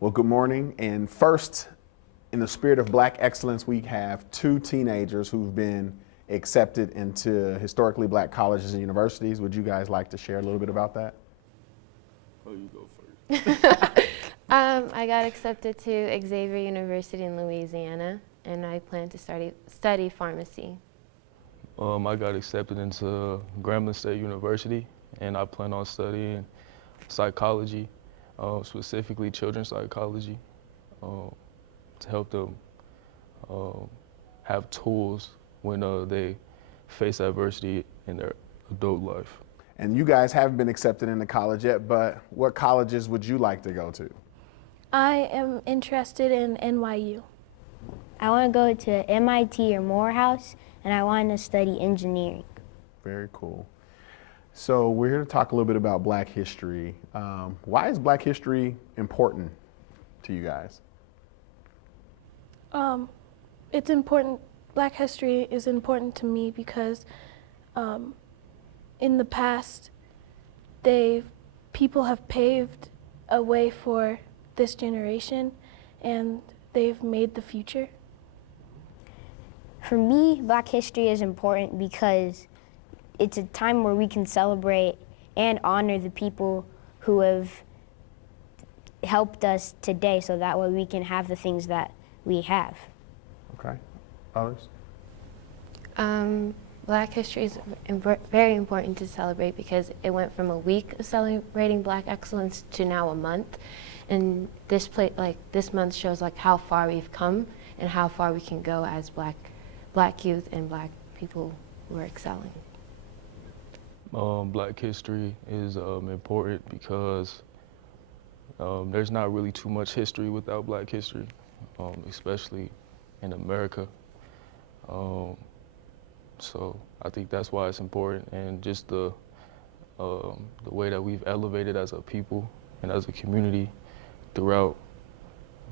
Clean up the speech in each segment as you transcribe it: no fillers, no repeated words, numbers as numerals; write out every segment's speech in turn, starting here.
Well, good morning. And first, in the spirit of Black Excellence, we have two teenagers who've been accepted into historically Black colleges and universities. Would you guys like to share a little bit about that? Oh, you go first. I got accepted to Xavier University in Louisiana, and I plan to study pharmacy. I got accepted into Grambling State University, and I plan on studying psychology, specifically children's psychology, to help them have tools when they face adversity in their adult life. And you guys haven't been accepted into college yet, but what colleges would you like to go to? I am interested in NYU. I want to go to MIT or Morehouse, and I want to study engineering. Very cool. So we're here to talk a little bit about Black history. Why is Black history important to you guys? It's important. Black history is important to me because in the past, people have paved a way for this generation, and they've made the future. For me, Black history is important because it's a time where we can celebrate and honor the people who have helped us today, so that way we can have the things that we have. Okay. Others? Black history is very important to celebrate because it went from a week of celebrating Black excellence to now a month. And this month shows how far we've come and how far we can go as Black youth and Black people who are excelling. Black history is important because there's not really too much history without Black history, especially in America. So I think that's why it's important, and just the way that we've elevated as a people and as a community throughout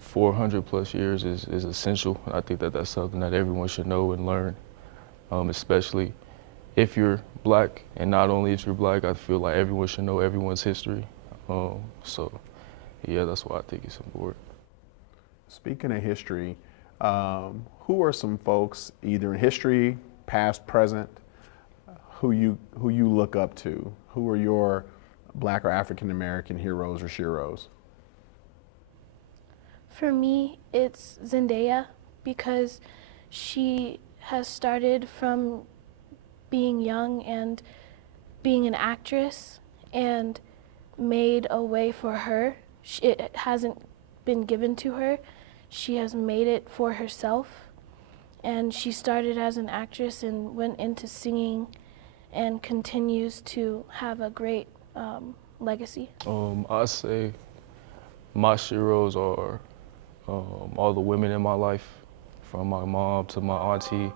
400 plus years is essential. I think that that's something that everyone should know and learn, especially if you're Black, and not only if you're Black, I feel like everyone should know everyone's history. So yeah, that's why I think it's important. Speaking of history, who are some folks, either in history, past, present, who you look up to? Who are your Black or African American heroes or sheroes? For me, it's Zendaya because she has started from being young and being an actress and made a way for her. It hasn't been given to her. She has made it for herself. And she started as an actress and went into singing and continues to have a great legacy. I say my sheroes are all the women in my life, from my mom to my auntie,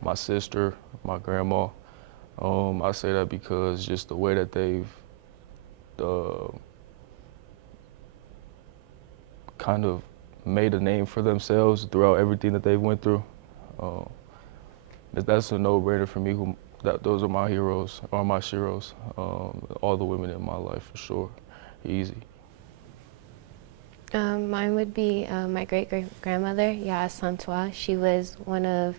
my sister, my grandma. I say that because just the way that they've kind of made a name for themselves throughout everything that they've went through. That's a no-brainer for me. Those are my heroes, or my sheroes. All the women in my life, for sure. Easy. Mine would be my great-great-grandmother, Yaa Asantewaa. She was one of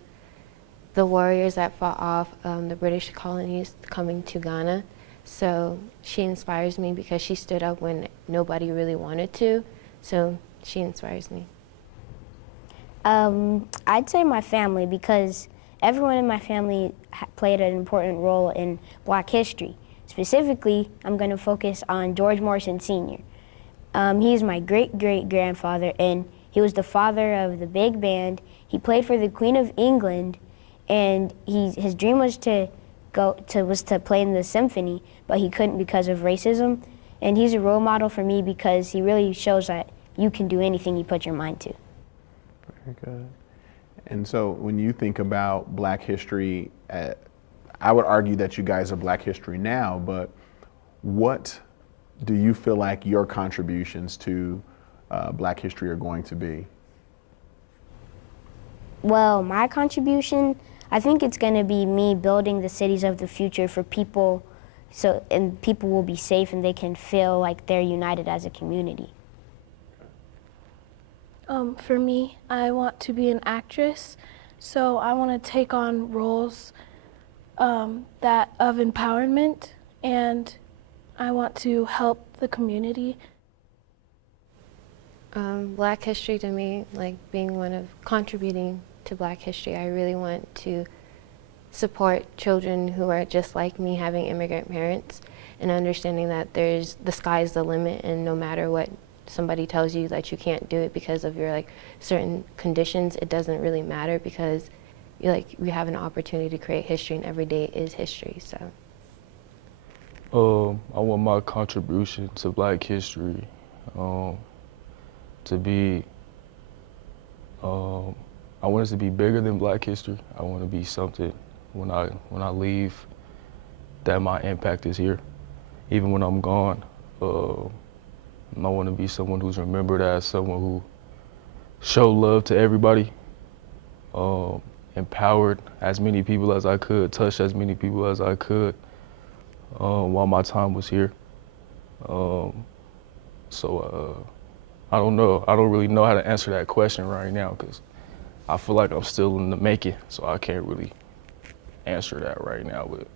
the warriors that fought off the British colonies coming to Ghana. So she inspires me because she stood up when nobody really wanted to. So she inspires me. I'd say my family, because everyone in my family played an important role in Black history. Specifically, I'm going to focus on George Morrison Sr. He's my great-great-grandfather, and he was the father of the big band. He played for the Queen of England, and his dream was to play in the symphony, but he couldn't because of racism. And he's a role model for me because he really shows that you can do anything you put your mind to. Very good. And so when you think about Black history, I would argue that you guys are Black history now, but what do you feel like your contributions to Black history are going to be? Well, my contribution, I think it's going to be me building the cities of the future for people, and people will be safe and they can feel like they're united as a community. For me, I want to be an actress, so I want to take on roles that of empowerment, and I want to help the community. Black history to me, like being one of contributing to Black history, I really want to support children who are just like me, having immigrant parents, and understanding that the sky's the limit, and no matter what somebody tells you that you can't do it because of your certain conditions, it doesn't really matter, because we have an opportunity to create history, and every day is history. So I want my contribution to Black history to be, I want it to be bigger than Black history. I want to be something when I leave, that my impact is here. Even when I'm gone, I want to be someone who's remembered as someone who showed love to everybody, empowered as many people as I could, touched as many people as I could while my time was here. I don't know. I don't really know how to answer that question right now, because I feel like I'm still in the making, so I can't really answer that right now. But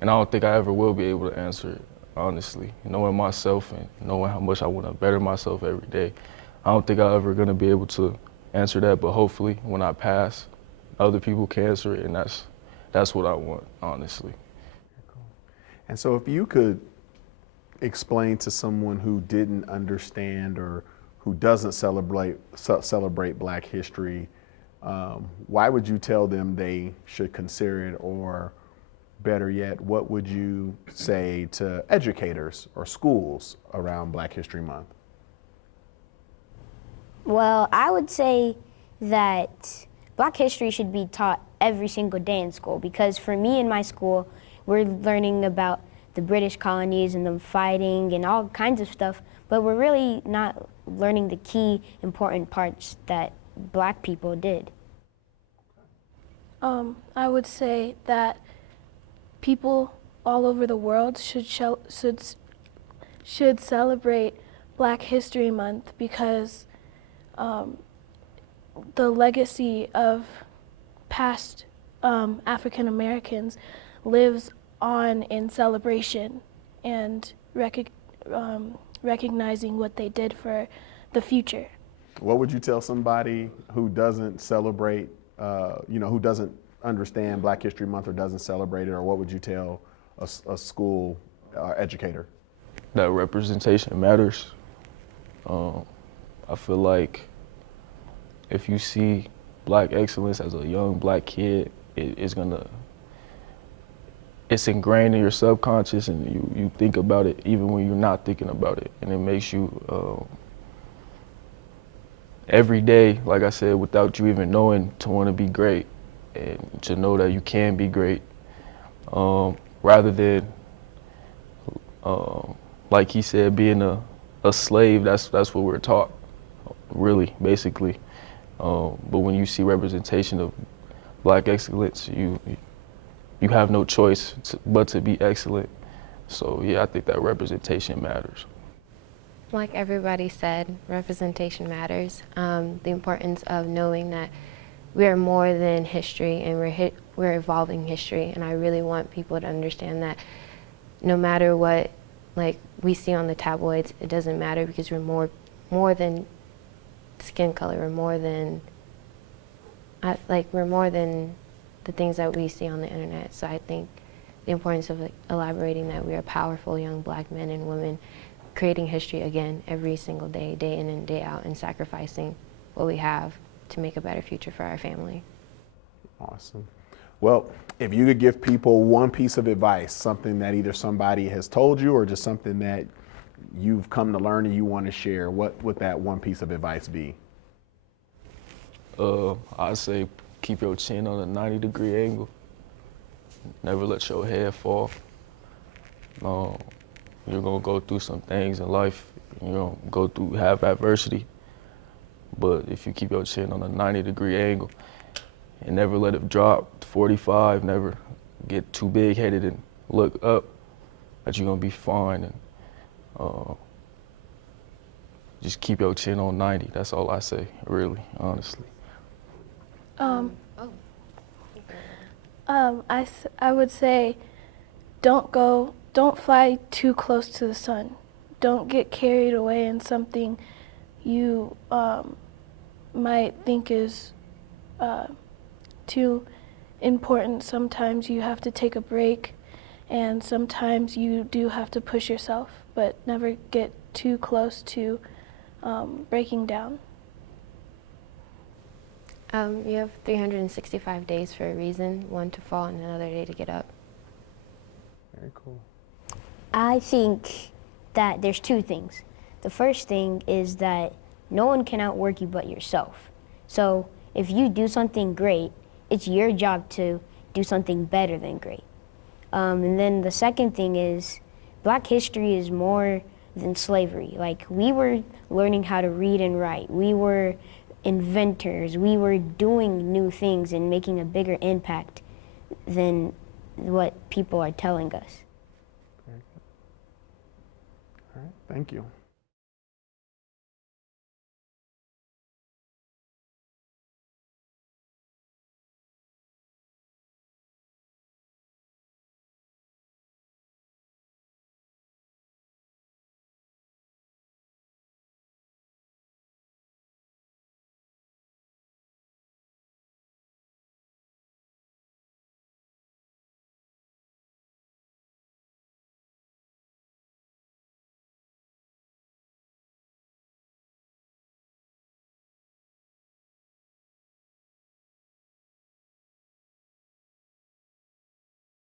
and I don't think I ever will be able to answer it, honestly. Knowing myself and knowing how much I want to better myself every day, I don't think I'm ever going to be able to answer that, but hopefully when I pass, other people can answer it, and that's what I want, honestly. And so if you could explain to someone who didn't understand or who doesn't celebrate Black history, why would you tell them they should consider it? Or better yet, what would you say to educators or schools around Black History Month? Well, I would say that Black history should be taught every single day in school, because for me in my school, we're learning about the British colonies and them fighting and all kinds of stuff, but we're really not learning the key important parts that Black people did. I would say that people all over the world should celebrate Black History Month, because the legacy of past African Americans lives on in celebration and recognizing what they did for the future. What would you tell somebody who doesn't celebrate, who doesn't understand Black History Month or doesn't celebrate it, or what would you tell a school educator? That representation matters. I feel like if you see Black excellence as a young Black kid, it's ingrained in your subconscious, and you think about it even when you're not thinking about it, and it makes you every day, like I said, without you even knowing, to want to be great and to know that you can be great, rather than like he said, being a slave. That's what we're taught, really, basically. But when you see representation of Black excellence, you have no choice but to be excellent. So yeah, I think that representation matters. like everybody said, representation matters. The importance of knowing that we are more than history, and we're evolving history. And I really want people to understand that no matter what we see on the tabloids, it doesn't matter, because we're more than skin color. We're more than we're more than the things that we see on the internet. So I think the importance of elaborating that we are powerful young Black men and women creating history again every single day, day in and day out, and sacrificing what we have to make a better future for our family. Awesome. Well, if you could give people one piece of advice, something that either somebody has told you or just something that you've come to learn and you want to share, what would that one piece of advice be? I'd say keep your chin on a 90-degree angle. Never let your head fall. You're gonna go through some things in life. You're gonna have adversity. But if you keep your chin on a 90-degree angle and never let it drop to 45, never get too big-headed and look up, that you're gonna be fine. And just keep your chin on 90. That's all I say, really, honestly. I would say don't fly too close to the sun. Don't get carried away in something you might think is too important. Sometimes you have to take a break, and sometimes you do have to push yourself, but never get too close to breaking down. You have 365 days for a reason, one to fall and another day to get up. Very cool. I think that there's two things. The first thing is that no one can outwork you but yourself. So if you do something great, it's your job to do something better than great. And then the second thing is Black history is more than slavery. Like, we were learning how to read and write. We were inventors. We were doing new things and making a bigger impact than what people are telling us. Very good. All right, thank you.